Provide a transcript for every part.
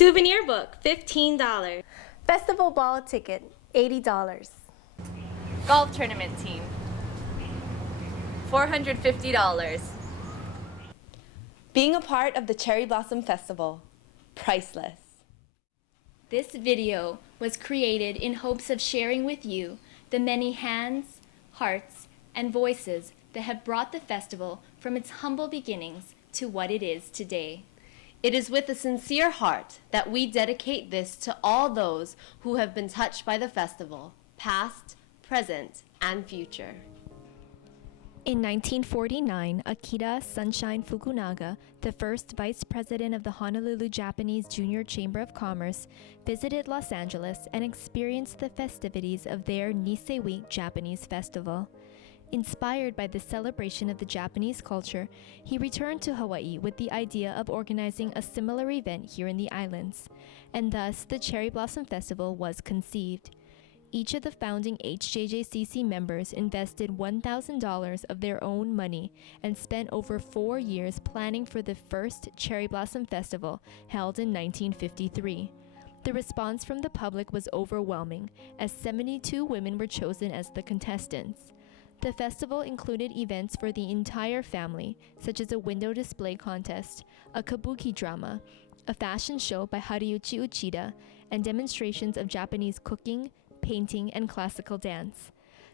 Souvenir book, $15. Festival ball ticket, $80. Golf tournament team, $450. Being a part of the Cherry Blossom Festival, priceless. This video was created in hopes of sharing with you the many hands, hearts, and voices that have brought the festival from its humble beginnings to what it is today. It is with a sincere heart that we dedicate this to all those who have been touched by the festival, past, present, and future. In 1949, Akira Sunshine Fukunaga, the first vice president of the Honolulu Japanese Junior Chamber of Commerce, visited Los Angeles and experienced the festivities of their Nisei Week Japanese Festival. Inspired by the celebration of the Japanese culture, he returned to Hawaii with the idea of organizing a similar event here in the islands, and thus the Cherry Blossom Festival was conceived. Each of the founding HJJCC members invested $1,000 of their own money and spent over 4 years planning for the first Cherry Blossom Festival held in 1953. The response from the public was overwhelming, as 72 women were chosen as the contestants. The festival included events for the entire family, such as a window display contest, a kabuki drama, a fashion show by Hariuchi Uchida, and demonstrations of Japanese cooking, painting, and classical dance.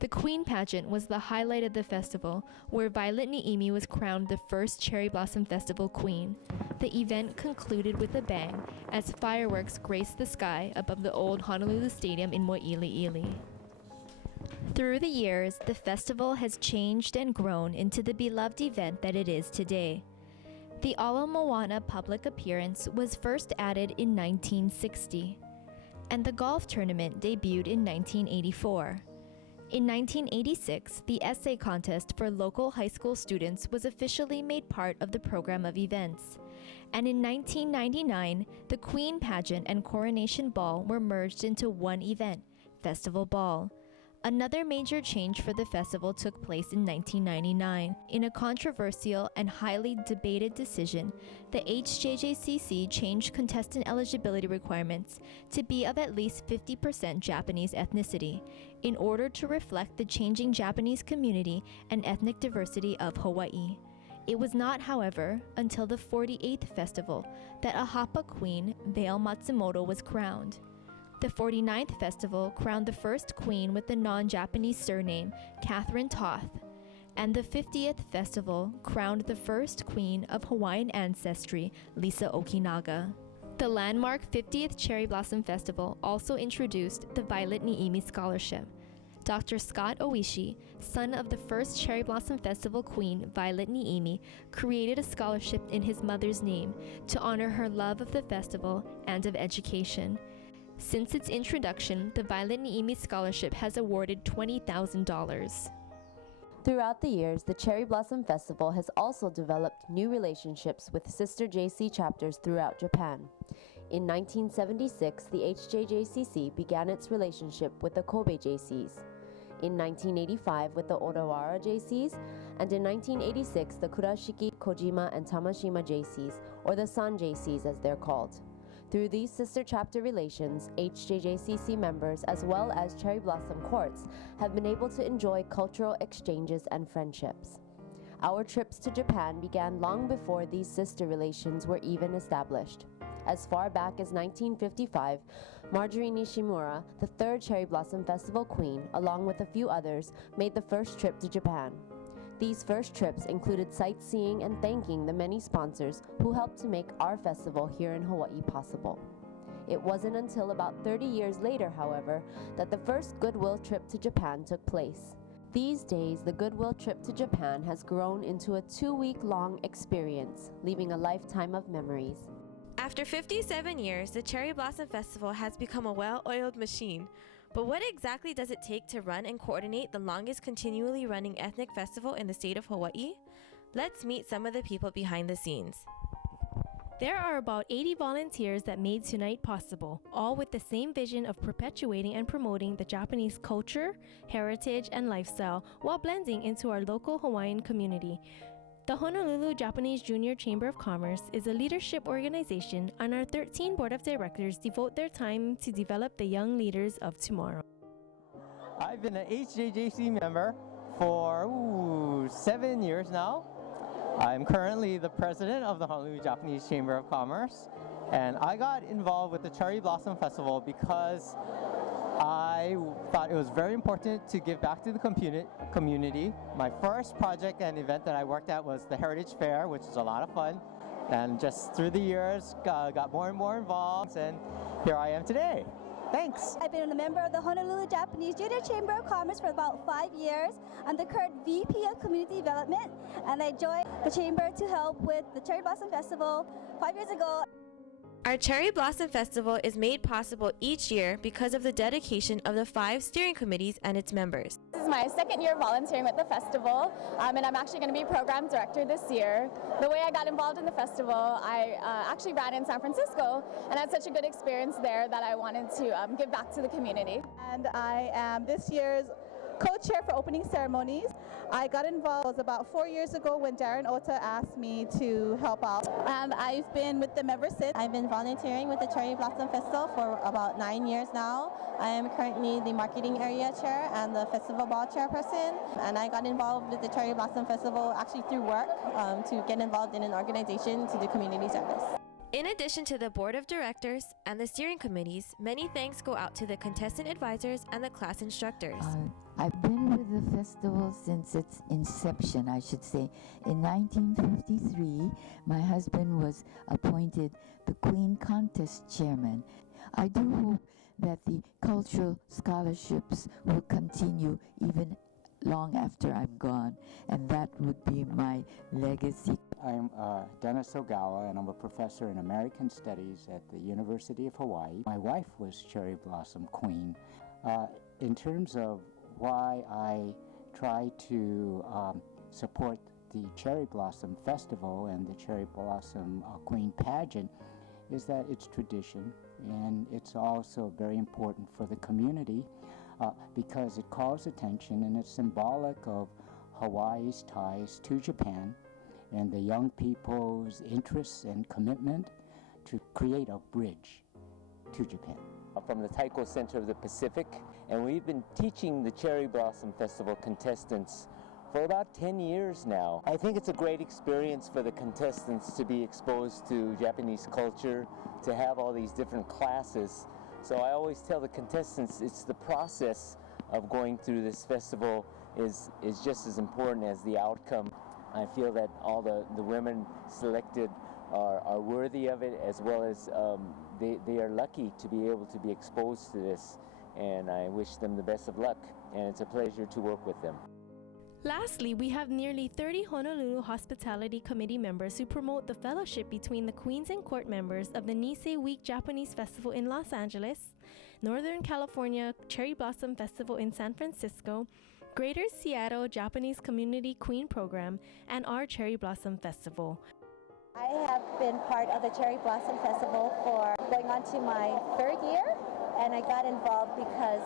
The Queen Pageant was the highlight of the festival, where Violet Niimi was crowned the first Cherry Blossom Festival Queen. The event concluded with a bang as fireworks graced the sky above the old Honolulu Stadium in Mo'iliili. Through the years, the festival has changed and grown into the beloved event that it is today. The Ala Moana public appearance was first added in 1960, and the golf tournament debuted in 1984. In 1986, the essay contest for local high school students was officially made part of the program of events. And in 1999, the Queen Pageant and Coronation Ball were merged into one event, Festival Ball. Another major change for the festival took place in 1999. In a controversial and highly debated decision, the HJJCC changed contestant eligibility requirements to be of at least 50% Japanese ethnicity, in order to reflect the changing Japanese community and ethnic diversity of Hawaii. It was not, however, until the 48th festival that a Hapa queen, Vale Matsumoto, was crowned. The 49th festival crowned the first queen with the non-Japanese surname, Catherine Toth, and the 50th festival crowned the first queen of Hawaiian ancestry, Lisa Okinaga. The landmark 50th Cherry Blossom Festival also introduced the Violet Niimi Scholarship. Dr. Scott Oishi, son of the first Cherry Blossom Festival queen, Violet Niimi, created a scholarship in his mother's name to honor her love of the festival and of education. Since its introduction, the Violet Niimi Scholarship has awarded $20,000. Throughout the years, the Cherry Blossom Festival has also developed new relationships with sister JC chapters throughout Japan. In 1976, the HJJCC began its relationship with the Kobe JCs. In 1985 with the Odawara JCs, and in 1986 the Kurashiki, Kojima, and Tamashima JCs, or the San JCs as they're called. Through these sister chapter relations, HJJCC members as well as Cherry Blossom Courts have been able to enjoy cultural exchanges and friendships. Our trips to Japan began long before these sister relations were even established. As far back as 1955, Marjorie Nishimura, the third Cherry Blossom Festival queen, along with a few others, made the first trip to Japan. These first trips included sightseeing and thanking the many sponsors who helped to make our festival here in Hawaii possible. It wasn't until about 30 years later, however, that the first Goodwill trip to Japan took place. These days, the Goodwill trip to Japan has grown into a 2-week-long experience, leaving a lifetime of memories. After 57 years, the Cherry Blossom Festival has become a well-oiled machine. But what exactly does it take to run and coordinate the longest continually running ethnic festival in the state of Hawaii? Let's meet some of the people behind the scenes. There are about 80 volunteers that made tonight possible, all with the same vision of perpetuating and promoting the Japanese culture, heritage, and lifestyle while blending into our local Hawaiian community. The Honolulu Japanese Junior Chamber of Commerce is a leadership organization, and our 13 board of directors devote their time to develop the young leaders of tomorrow. I've been an HJJC member for 7 years now. I'm currently the president of the Honolulu Japanese Chamber of Commerce, and I got involved with the Cherry Blossom Festival because I thought it was very important to give back to the community. My first project and event that I worked at was the Heritage Fair, which was a lot of fun, and just through the years got more and more involved, and here I am today. Thanks. I've been a member of the Honolulu Japanese Junior Chamber of Commerce for about 5 years. I'm the current VP of Community Development, and I joined the Chamber to help with the Cherry Blossom Festival 5 years ago. Our Cherry Blossom Festival is made possible each year because of the dedication of the 5 steering committees and its members. This is my second year volunteering with the festival, and I'm actually going to be program director this year. The way I got involved in the festival, I actually ran in San Francisco and had such a good experience there that I wanted to give back to the community. And I am this year's co-chair for opening ceremonies. I got involved about 4 years ago when Darren Ota asked me to help out, and I've been with them ever since. I've been volunteering with the Cherry Blossom Festival for about 9 years now. I am currently the marketing area chair and the festival ball chairperson, and I got involved with the Cherry Blossom Festival actually through work to get involved in an organization to do community service. In addition to the board of directors and the steering committees, many thanks go out to the contestant advisors and the class instructors. I've been with the festival since its inception, I should say. In 1953, my husband was appointed the Queen Contest Chairman. I do hope that the cultural scholarships will continue even long after I'm gone, and that would be my legacy. I'm Dennis Ogawa, and I'm a professor in American Studies at the University of Hawaii. My wife was Cherry Blossom Queen. In terms of why I try to support the Cherry Blossom Festival and the Cherry Blossom Queen pageant is that it's tradition, and it's also very important for the community because it calls attention and it's symbolic of Hawaii's ties to Japan and the young people's interests and commitment to create a bridge to Japan. From the Taiko Center of the Pacific, and we've been teaching the Cherry Blossom Festival contestants for about 10 years now. I think it's a great experience for the contestants to be exposed to Japanese culture, to have all these different classes. So I always tell the contestants it's the process of going through this festival is just as important as the outcome. I feel that all the women selected are worthy of it, as well as they are lucky to be able to be exposed to this, and I wish them the best of luck, and it's a pleasure to work with them. Lastly, we have nearly 30 Honolulu Hospitality Committee members who promote the fellowship between the Queens and Court members of the Nisei Week Japanese Festival in Los Angeles, Northern California Cherry Blossom Festival in San Francisco, Greater Seattle Japanese Community Queen Program, and our Cherry Blossom Festival. I have been part of the Cherry Blossom Festival for going on to my 3rd year, and I got involved because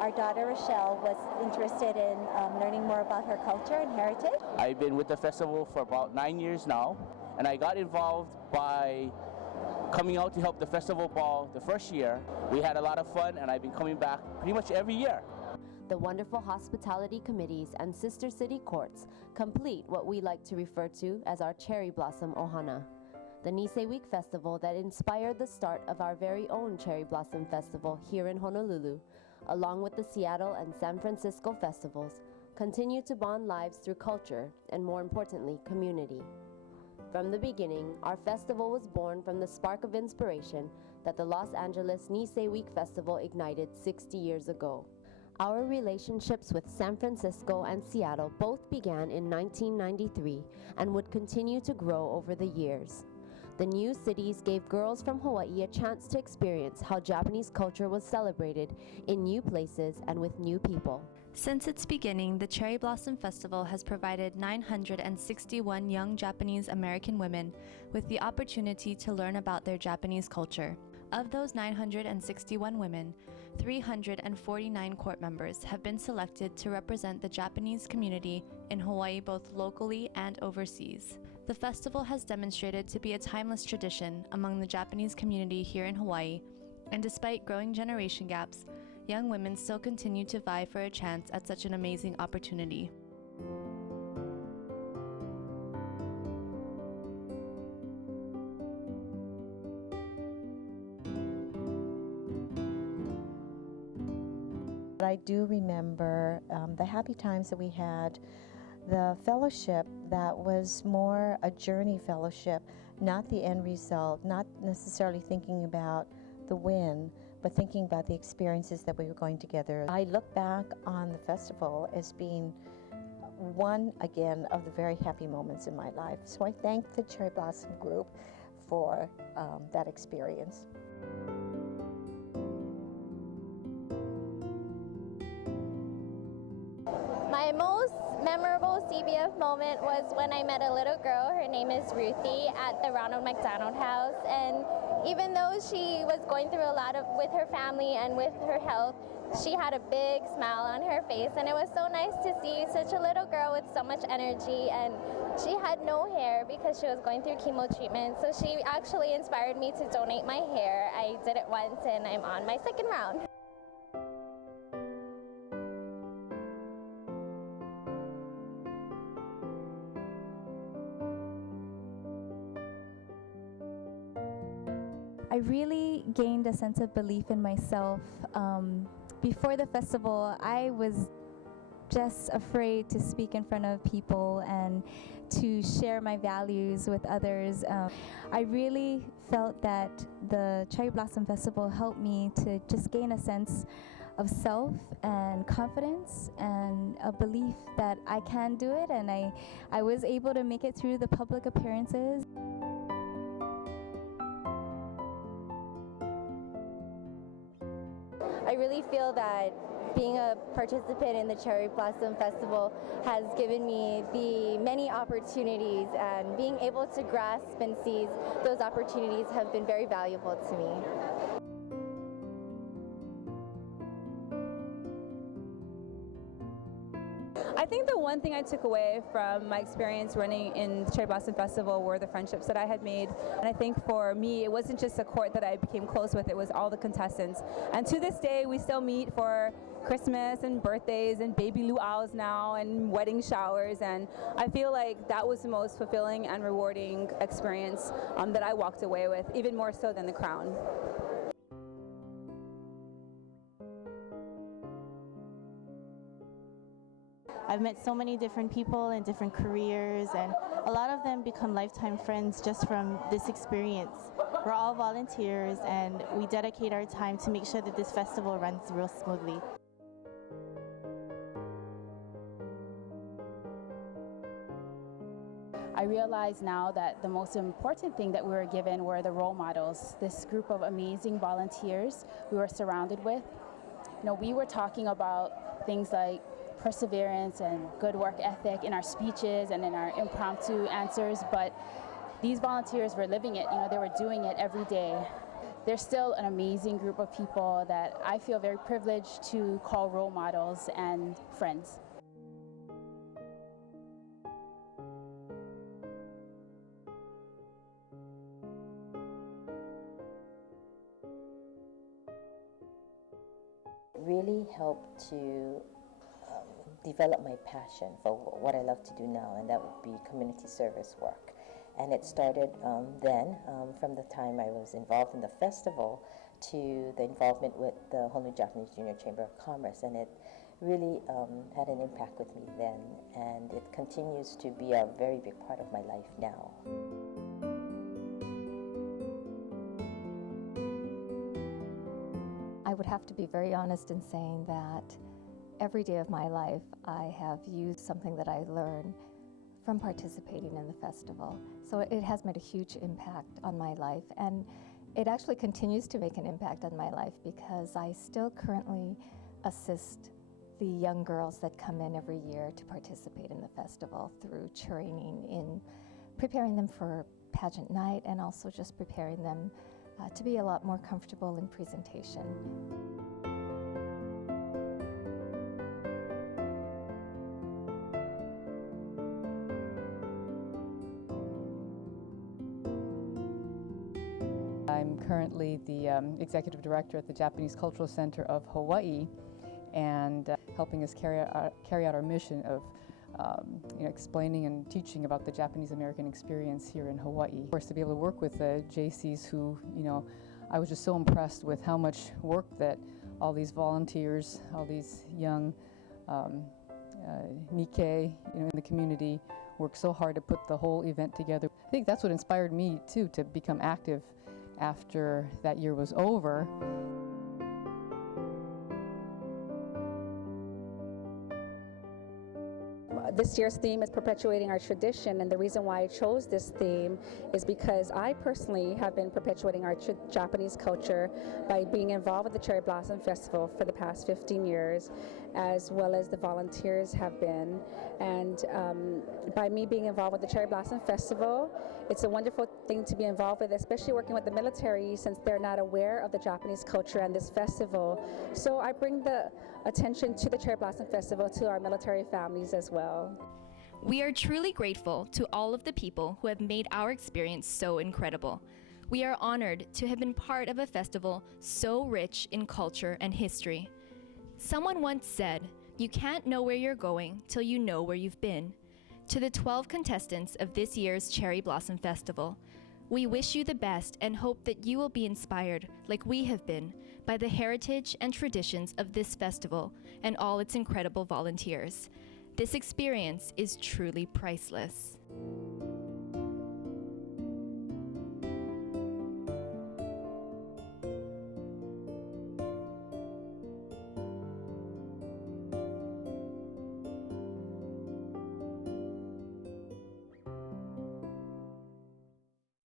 our daughter Rochelle was interested in learning more about her culture and heritage. I've been with the festival for about 9 years now, and I got involved by coming out to help the festival ball the first year. We had a lot of fun, and I've been coming back pretty much every year. The wonderful hospitality committees and sister city courts complete what we like to refer to as our Cherry Blossom Ohana. The Nisei Week Festival that inspired the start of our very own Cherry Blossom Festival here in Honolulu, along with the Seattle and San Francisco festivals, continue to bond lives through culture and, more importantly, community. From the beginning, our festival was born from the spark of inspiration that the Los Angeles Nisei Week Festival ignited 60 years ago. Our relationships with San Francisco and Seattle both began in 1993 and would continue to grow over the years. The new cities gave girls from Hawaii a chance to experience how Japanese culture was celebrated in new places and with new people. Since its beginning, the Cherry Blossom Festival has provided 961 young Japanese American women with the opportunity to learn about their Japanese culture. Of those 961 women, 349 court members have been selected to represent the Japanese community in Hawaii both locally and overseas. The festival has demonstrated to be a timeless tradition among the Japanese community here in Hawaii, and despite growing generation gaps, young women still continue to vie for a chance at such an amazing opportunity. I do remember the happy times that we had, the fellowship that was more a journey fellowship, not the end result, not necessarily thinking about the win, but thinking about the experiences that we were going together. I look back on the festival as being one, again, of the very happy moments in my life. So I thank the Cherry Blossom Group for that experience. My most memorable CBF moment was when I met a little girl, her name is Ruthie, at the Ronald McDonald House. And even though she was going through a lot with her family and with her health, she had a big smile on her face, and it was so nice to see such a little girl with so much energy. And she had no hair because she was going through chemo treatment, so she actually inspired me to donate my hair. I did it once and I'm on my second round. I really gained a sense of belief in myself. Before the festival, I was just afraid to speak in front of people and to share my values with others. I really felt that the Cherry Blossom Festival helped me to just gain a sense of self and confidence and a belief that I can do it, and I was able to make it through the public appearances. I really feel that being a participant in the Cherry Blossom Festival has given me the many opportunities, and being able to grasp and seize those opportunities have been very valuable to me. I think the one thing I took away from my experience running in the Cherry Blossom Festival were the friendships that I had made. And I think for me, it wasn't just the court that I became close with, it was all the contestants. And to this day, we still meet for Christmas and birthdays and baby luau's now and wedding showers. And I feel like that was the most fulfilling and rewarding experience that I walked away with, even more so than the crown. I've met so many different people in different careers, and a lot of them become lifetime friends just from this experience. We're all volunteers, and we dedicate our time to make sure that this festival runs real smoothly. I realize now that the most important thing that we were given were the role models, this group of amazing volunteers we were surrounded with. You know, we were talking about things like perseverance and good work ethic in our speeches and in our impromptu answers, but these volunteers were living it. You know, they were doing it every day. They're still an amazing group of people that I feel very privileged to call role models and friends. Really helped to develop my passion for what I love to do now, and that would be community service work. And it started then, from the time I was involved in the festival to the involvement with the Honolulu Japanese Junior Chamber of Commerce, and it really had an impact with me then, and it continues to be a very big part of my life now. I would have to be very honest in saying that every day of my life I have used something that I learned from participating in the festival. So it has made a huge impact on my life, and it actually continues to make an impact on my life because I still currently assist the young girls that come in every year to participate in the festival through training in preparing them for pageant night and also just preparing them to be a lot more comfortable in presentation. I'm currently the Executive Director at the Japanese Cultural Center of Hawaii, and helping us carry out our mission of explaining and teaching about the Japanese American experience here in Hawaii. Of course, to be able to work with the JCs who, I was just so impressed with how much work that all these volunteers, all these young Nikkei, in the community work so hard to put the whole event together. I think that's what inspired me too to become active after that year was over. This year's theme is perpetuating our tradition, and the reason why I chose this theme is because I personally have been perpetuating our Japanese culture by being involved with the Cherry Blossom Festival for the past 15 years, as well as the volunteers have been. And by me being involved with the Cherry Blossom Festival, it's a wonderful thing to be involved with, especially working with the military, since they're not aware of the Japanese culture and this festival. So I bring the attention to the Cherry Blossom Festival to our military families as well. We are truly grateful to all of the people who have made our experience so incredible. We are honored to have been part of a festival so rich in culture and history. Someone once said, "You can't know where you're going till you know where you've been." To the 12 contestants of this year's Cherry Blossom Festival, we wish you the best and hope that you will be inspired, like we have been, by the heritage and traditions of this festival and all its incredible volunteers. This experience is truly priceless.